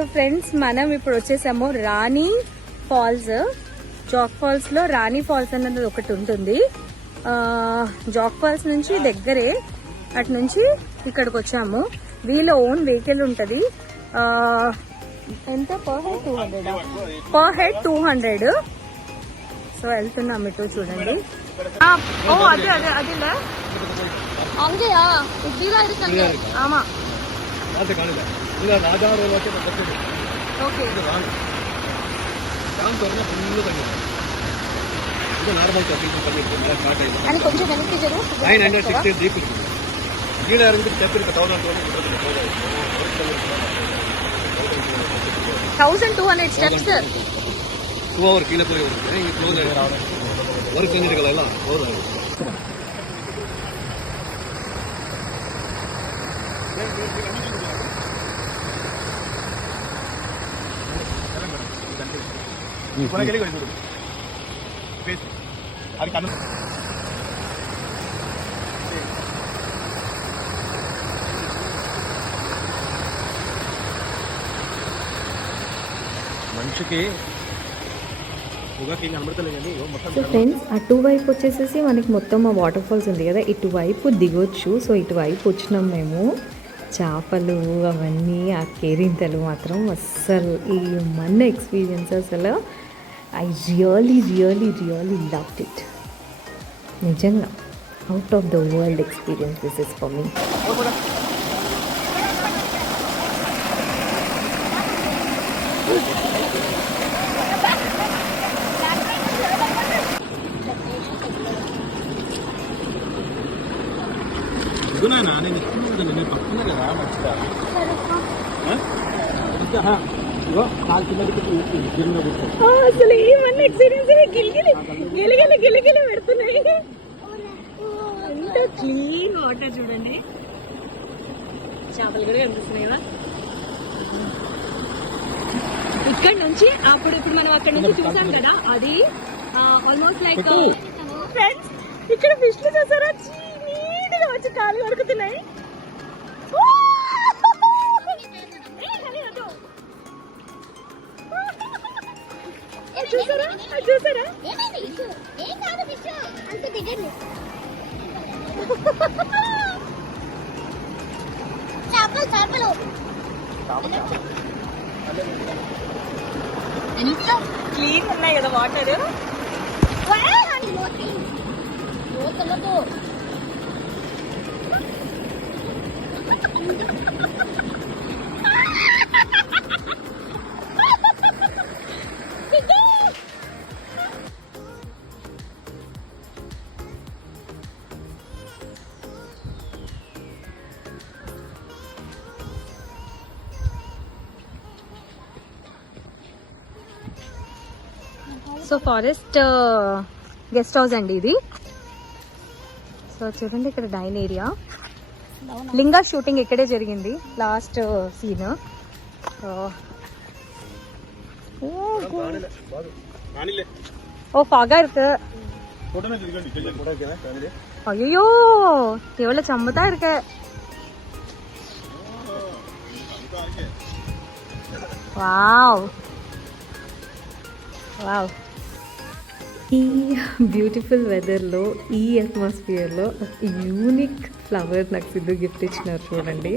So friends మనం ఇప్పుడు వచ్చేసాము రాణి ఫాల్స్. జాక్ ఫాల్స్ లో రాణి ఫాల్స్ అన్నది ఒకటి ఉంటుంది. జాక్ ఫాల్స్ నుంచి దగ్గరే, అటు నుంచి ఇక్కడికి వచ్చాము. వీళ్ళ ఓన్ వెహికల్ ఉంటుంది. ఎంత పర్ హెడ్ 200, పర్ హెడ్ 200. సో వెళ్తున్నాం ఇటు చూడండి. ఓ అదే అదే అదిಲ್ಲ ಹಂಗೆಯಾ ಇದ್ದೀರಾ ಇರುತ್ತಂತೆ. ಆಮಾ ಅದೇ ಕಾಣಿಲ್ಲ ಇಲ್ಲ ರಾಜಾವರ ಓಕೆ ಬರ್ತಿದೆ. ಓಕೆ ಇದು ರಾಮ್ ತೋರನ ಫುಲ್ ಬಂದಿದೆ. ಇದು ನಾರ್ಮಲ್ ಟಾಪಿಕ್ ಬಂದಿದೆ. ಎಲ್ಲ ಸ್ಟಾರ್ಟ್ ಆಗಿದೆ. ನಾನು ಕೊಂಚ ನೆನಪಿ ಜರು 960 ಡೀಪ್ ಇದೆ. ಗೀಳ ಇருந்து ಸ್ಟೆಪ್ ಇರುತ್ತೆ 1200 ಸ್ಟೆಪ್ಸ್ 2 ಅವರ್ ಕೀழே போய் வருது. இங்க க்ளோஸ் ஆயிடும். ವರ್ಕ್ ಇಂಜಿನ್ಗಳೆಲ್ಲ ಕ್ಲೋಸ್ ಆಗಿದೆ. మనిషికి సో ఫ్రెండ్స్ అటువైపు వచ్చేసేసి మనకి మొత్తం ఆ వాటర్ ఫాల్స్ ఉంది కదా, ఇటువైపు దిగొచ్చు. సో ఇటువైపు వచ్చినాం మేము. చేపలు అవన్నీ, ఆ కేరింతలు మాత్రం అస్సలు ఈ మన ఎక్స్పీరియన్స్ అసలు I really really really loved it. నిజంగా out of the world experience this is for me. అసలు ఏమన్నా ఎక్స్పీరియన్స్ గిలిగిలి పెడుతున్నాయి. ఎంత క్లీన్ వాటర్ చూడండి. చేపలు కూడా కనిపిస్తున్నాయి కదా ఇక్కడ నుంచి. ఇప్పుడు మనం అక్కడ నుంచి చూసాం కదా, అది ఆల్మోస్ట్ లైక్ ఫ్రెండ్స్ ఇక్కడ ఫిష్ చూసారా, నీట్గా వచ్చి కాలు కొరుకుతున్నాయి. చూసారా చూసారా చేపలు ఎంత క్లీన్ ఉన్నాయి కదా water. So forest guest house అండి ఇది. సో చూడండి ఇక్కడ డైన్ ఏరియా. లింగా షూటింగ్ ఇక్కడే జరిగింది లాస్ట్ సీన్. ஓ ஃபாகா இருக்கு. ஐயோ எவ்வளவு சம்பதா இருக்கு. Wow wow. ఈ బ్యూటిఫుల్ వెదర్లో, ఈ అట్మాస్ఫియర్లో యూనిక్ ఫ్లవర్ నాకు సిద్ధు గిఫ్ట్ ఇచ్చినారు చూడండి.